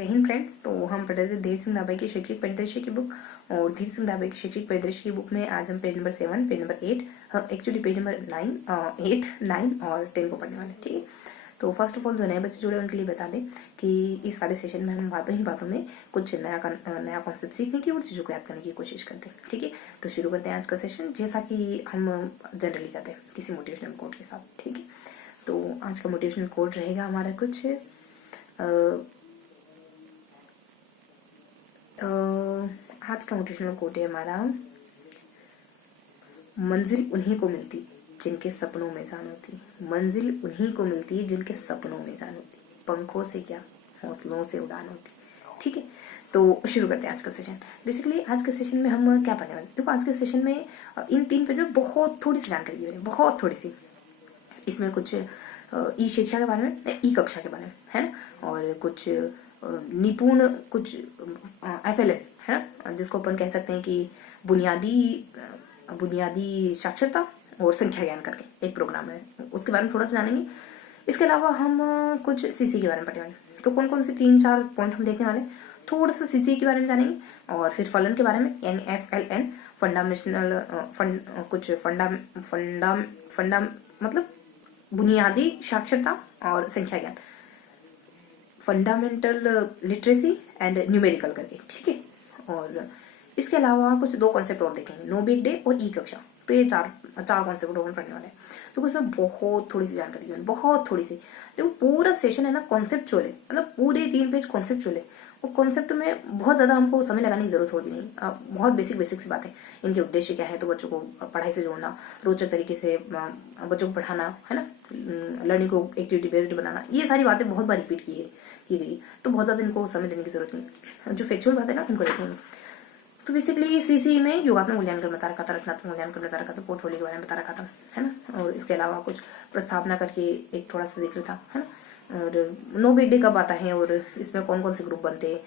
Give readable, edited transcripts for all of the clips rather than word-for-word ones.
जय हिंद फ्रेंड्स। तो हम पढ़ रहे थे धीर सिंह दाबे की शैक्षिक परिदृश्य की बुक, और धीर सिंह दाबे की शैक्षिक परिदृश्य की बुक में आज हम page number 7, page number 8, actually page number 8, 9 और 10 को पढ़ने वाले। ठीक है, तो फर्स्ट ऑफ ऑल जो नए बच्चे जुड़े उनके लिए बता दें कि इस वाले सेशन में हम बातों में कुछ नया कॉन्सेप्ट सीखने की और चीज़ों को याद करने की कोशिश करते हैं। ठीक है, तो शुरू करते हैं आज का सेशन, जैसा कि हम जनरली करते हैं किसी मोटिवेशनल कोट के साथ। ठीक है, तो आज का मोटिवेशनल कोट रहेगा हमारा कुछ आज का मोटिवेशनल कोट है हमारा, मंजिल उन्हीं को मिलती जिनके सपनों में जान होती। मंजिल उन्हीं को मिलती जिनके सपनों में जान होती, पंखों से क्या हौसलों से उड़ान होती। ठीक है, तो शुरू करते हैं आज का सेशन। बेसिकली आज के सेशन में हम क्या पढ़ने वाले, देखो आज के सेशन में इन 3 पेज में बहुत थोड़ी सी जानकारी है, बहुत थोड़ी सी। इसमें कुछ ई शिक्षा के बारे में, ई कक्षा के बारे में है ना, और कुछ निपुण, कुछ FLN है ना, जिसको अपन कह सकते हैं कि बुनियादी साक्षरता और संख्या ज्ञान करके एक प्रोग्राम है, उसके बारे में थोड़ा सा जानेंगे। इसके अलावा हम कुछ CC के बारे में पढ़ने वाले। तो कौन कौन से 3-4 पॉइंट हम देखने वाले, थोड़ा सा CC के बारे में जानेंगे, और फिर फलन के बारे में यानी FLN, फंडामेंटल कुछ फंडा मतलब बुनियादी साक्षरता और संख्या ज्ञान, फंडामेंटल लिटरेसी एंड न्यूमेरिकल करके। ठीक है, और इसके अलावा कुछ 2 कॉन्सेप्ट और देखेंगे, नो बिग डे और ई कक्षा। तो ये चार कॉन्सेप्ट और पढ़ने वाले हैं। तो उसमें बहुत थोड़ी सी जानकारी है, बहुत थोड़ी सी। देखो पूरा सेशन है ना कॉन्सेप्चुअल है, मतलब पूरे 3 पेज कॉन्सेप्चुअल है। वो कॉन्सेप्ट में बहुत ज्यादा हमको समय लगाने की जरूरत होती नहीं, बहुत बेसिक सी बातें। इनके उद्देश्य क्या है, तो बच्चों को पढ़ाई से जोड़ना, रोचक तरीके से बच्चों को पढ़ाना है ना, लर्निंग को एक्टिविटी बेस्ड बनाना, ये सारी बातें बहुत बार रिपीट की गई। तो बहुत ज्यादा इनको समय देने की जरूरत नहीं। जो फैक्चुअल बात है ना उनको देखेंगे। तो बेसिकली CC में योगात्मक मूल्यांकन बता रखा था, रचनात्मक मूल्यांकन बता रखा था, पोर्टफोलियो के बारे में बता रखा था है ना, और इसके अलावा कुछ प्रस्तावना करके एक थोड़ा सा जिक्र था है ना, और नो बिग डे कब आता है और इसमें कौन कौन से ग्रुप बनते हैं,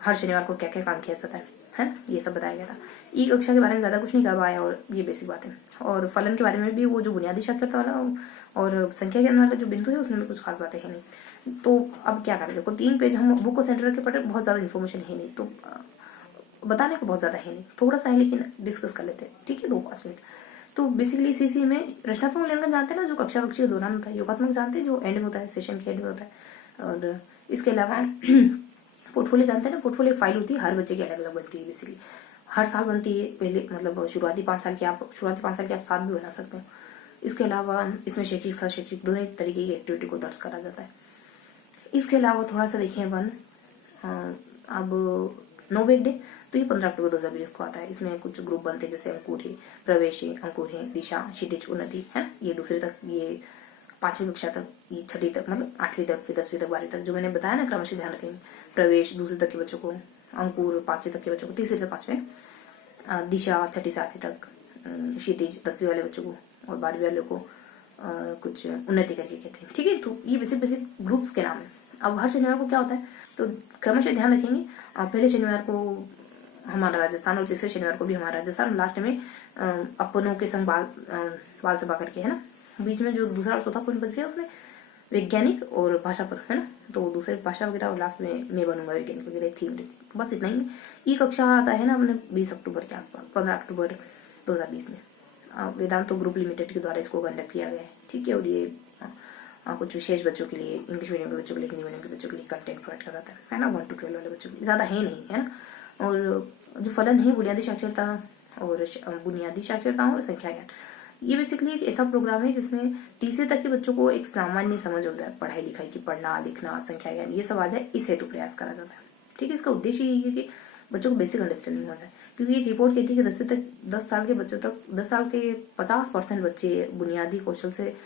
हर शनिवार को क्या क्या काम किया जाता है ना, ये सब बताया गया था। ई कक्षा के बारे में ज्यादा कुछ नहीं कहा आया, और ये बेसिक बात है। और फलन के बारे में भी वो जो बुनियादी साक्षरता वाला और संख्या ज्ञान वाला जो बिंदु है उसमें भी कुछ खास बातें है नहीं। तो अब क्या करें, देखो 3 पेज हम बुक को सेंटर करके पढ़े, बहुत ज्यादा इन्फॉर्मेशन है नहीं, तो बताने को बहुत ज्यादा है नहीं, थोड़ा सा है लेकिन डिस्कस कर लेते हैं। ठीक है, 2-5 मिनट। तो बेसिकली CC में रचनात्मक मूल्यांकन जानते हैं ना, जो कक्षा के दौरान होता है। योगात्मक जानते हैं, जो एंड में होता है, सेशन के एंड में होता है। और इसके अलावा पोर्टफोलियो जानते हैं ना, पोर्टफोलियो एक फाइल होती है, हर बच्चे की अलग अलग बनती है। बेसिकली हर साल बनती है, पहले मतलब शुरुआती 5 साल की आप साथ भी बना सकते हो। इसके अलावा इसमें शैक्षिक सह शैक्षिक दोनों तरीके की एक्टिविटी को दर्ज करा जाता है। इसके अलावा थोड़ा सा देखें अब नो बिग डे, तो ये 15 अक्टूबर 2020 को आता है। इसमें कुछ ग्रुप बनते हैं, जैसे अंकुर है, प्रवेश है, अंकुर है, दिशा, क्षितिज, उन्नति है ना, ये दूसरे तक, ये 5वीं कक्षा तक, ये 6ठी तक, मतलब 8वीं तक, फिर 10वीं तक, 12वीं तक, जो मैंने बताया ना क्रमशः ध्यान रखेंगे। प्रवेश दूसरे तक के बच्चों को, अंकुर 5वीं तक के बच्चों को, तीसरे से 5वें, दिशा 6ठी से 8वीं तक, क्षितिज 10वीं वाले बच्चों को, और 12वीं वाले को कुछ उन्नति करके कहते हैं। ठीक है, तो ये बेसिक ग्रुप्स के नाम है। अब हर शनिवार को क्या होता है, तो क्रमशः ध्यान रखेंगे। पहले शनिवार को हमारा राजस्थान और तीसरे शनिवार को भी हमारा राजस्थान, लास्ट में अपनों के संग बाल सभा करके है ना, बीच में जो दूसरा और चौथा पॉइंट बच गया उसमें वैज्ञानिक और भाषा पर है ना, तो दूसरे भाषा वगैरह, और लास्ट में मैं बनूंगा वैज्ञानिक वगैरह थीम रहती। बस इतना ही। ई कक्षा आता है ना अपने 20 अक्टूबर के आसपास, 15 अक्टूबर 2020 में। वेदांतो ग्रुप लिमिटेड के द्वारा इसको कंडक्ट किया गया है। ठीक है, और ये कुछ विशेष बच्चों के लिए, इंग्लिश मीडियम के बच्चों के लिए, हिंदी मीडियम के बच्चों के लिए कंटेंट प्रोवाइड कर जाता है ना, 1 to 12 वाले बच्चों के लिए, ज्यादा है नहीं है ना। और जो फलन है बुनियादी साक्षरता और संख्या ज्ञान, ये बेसिकली एक ऐसा प्रोग्राम है जिसमें तीसरे तक के बच्चों को एक सामान्य समझ हो जाए, पढ़ाई लिखाई की, पढ़ना लिखना, संख्या ज्ञान, ये सब आ जाए, इस हेतु प्रयास करा जाता है। ठीक है, इसका उद्देश्य यही है कि बच्चों को बेसिक अंडरस्टैंडिंग हो जाए, क्योंकि एक रिपोर्ट कहती है कि 10वीं तक 10 साल के बच्चों तक 10 साल के 50% बच्चे बुनियादी कौशल से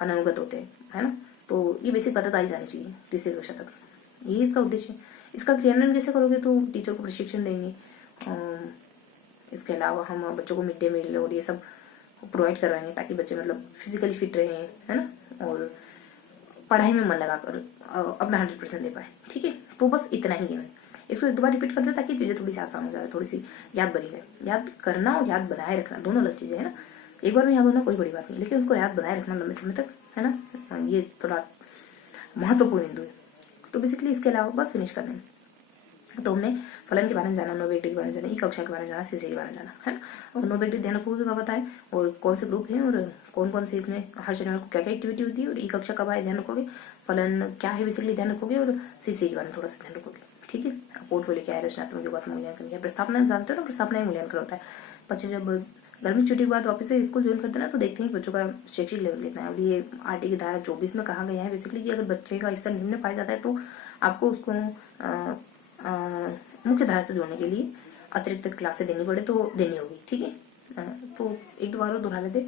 अनवगत होते हैं है ना। तो ये बेसिक पता आई जानी चाहिए तीसरी कक्षा तक, यही इसका उद्देश्य है। इसका क्रियान्वयन कैसे करोगे, तो टीचर को प्रशिक्षण देंगे। इसके अलावा हम बच्चों को मिड डे मील और ये सब प्रोवाइड करवाएंगे, ताकि बच्चे मतलब फिजिकली फिट रहे है ना, और पढ़ाई में मन लगाकर अपना 100% दे पाए। ठीक है, तो बस इतना ही है। इसको एक 2 बार रिपीट कर दे ताकि चीजें थोड़ी सी आसान हो जाए, थोड़ी सी याद बनी जाए। याद करना और याद बनाए रखना दोनों अलग चीजें है ना। एक बार में याद होना कोई बड़ी बात नहीं, लेकिन उसको याद बनाए रखना लंबे समय तक है ना, ये थोड़ा महत्वपूर्ण बिंदु है। तो बेसिकली इसके अलावा बस फिनिश करना है। तो हमने फलन के बारे में जाना, नो बिग डे के बारे में जाना, ई कक्षा के बारे में जाना, सीसी के बारे में जाना, है ना। और नो बिग डे ध्यान रखोगे कब आता है और कौन से ग्रुप है और कौन कौन से इसमें हर शनिवार को क्या क्या एक्टिविटी होती है, और ई कक्षा कब आए ध्यान रखोगे, फलन क्या है बेसिकली ध्यान रखोगे, और सीसी के बारे में थोड़ा सा ध्यान रखोगे, ठीक है। पोर्टफोलियो क्या है, रचनात्मक योगात्मक मूल्यांकन क्या है, प्रस्तावना जानते हो ना, प्रस्तावना ही मूल्यांकन होता है। बच्चे जब गर्मी छुट्टी के बाद वापस से स्कूल ज्वाइन करते हैं ना, तो देखते हैं कि बच्चों का शैक्षिक लेवल कितना है। अब ये आरटी की धारा 24 में कहा गया है बेसिकली कि अगर बच्चे का स्तर निम्न पाया जाता है तो आपको उसको मुख्य धारा से जोड़ने के लिए अतिरिक्त क्लासें देनी पड़े तो देनी होगी, ठीक है। तो एक दो बार और दोहरा लेते।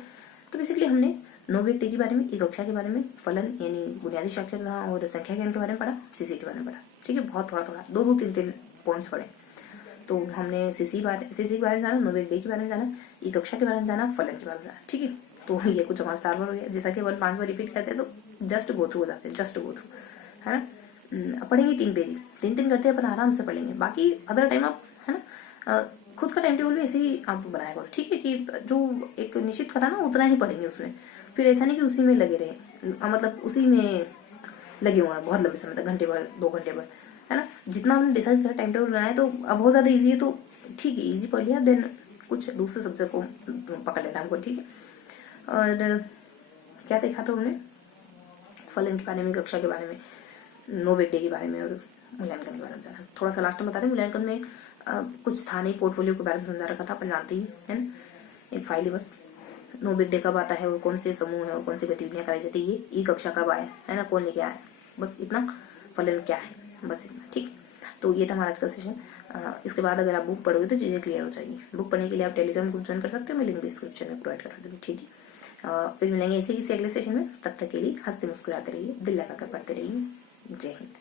तो बेसिकली हमने नो बिग डे के बारे में, ई कक्षा के बारे में, फलन यानी बुनियादी साक्षरता और संख्या ज्ञान के बारे में पढ़ा, सीसी के बारे में पढ़ा, ठीक है। बहुत थोड़ा थोड़ा दो तीन तीन पॉइंट्स पढ़े। तो हमने सीसी के बारे में जाना, नो बिग डे के बारे में जाना, ई कक्षा के बारे में जाना, फलन के बारे में जाना, ठीक है। तो ये कुछ हमारा 4 बार हो गया। जैसा कि 5 बार रिपीट करते हैं तो जस्ट गो थ्रू हो जाते हैं, जस्ट गो थ्रू, है ना। पढ़ेंगे 3 पेज, 3 करते हैं अपन आराम से पढ़ेंगे। बाकी अदर टाइम आप, है ना, खुद का टाइम टेबल भी ऐसे ही आप बनाया करो, ठीक है, कि जो एक निश्चित करा ना उतना ही पढ़ेंगे उसमें। फिर ऐसा नहीं कि उसी में लगे रहे, मतलब उसी में लगे हुए हैं बहुत लंबे समय तक, घंटे भर 2 घंटे भर, है ना। जितना हमने डिसाइड करा टाइम टेबल बनाया तो अब बहुत ज्यादा इजी है, तो ठीक है, इजी पढ़ लिया, देन कुछ दूसरे सब्जेक्ट को पकड़ लेना हमको, ठीक है। और क्या देखा था उन्होंने, फलन के बारे में, कक्षा के बारे में, नो बिग डे के बारे में और मूल्यांकन के बारे में जाना। थोड़ा सा लास्ट में बता दें, मूल्यांकन में कुछ था नहीं, पोर्टफोलियो के बारे में समझा रखा था, अपन जानते ही है ना, एक फाइल है बस। नो बिग डे कब आता है और कौन से समूह है और कौन सी गतिविधियां कराई जाती है, ई कक्षा कब आया, है ना, कौन लेके आया, बस इतना। फलन क्या है, बस इतना, ठीक। तो ये था हमारा आज का सेशन। इसके बाद अगर आप बुक पढ़ोगे तो चीजें क्लियर हो जाएगी। बुक पढ़ने के लिए आप टेलीग्राम ग्रुप ज्वाइन कर सकते हो, मैं लिंक डिस्क्रिप्शन में प्रोवाइड करा दूंगी, ठीक है। फिर मिलेंगे इसी किसी अगले सेशन में, तब तक के लिए हंसते मुस्कुराते रहिए, दिल लगाकर पढ़ते रहिए। जय हिंद।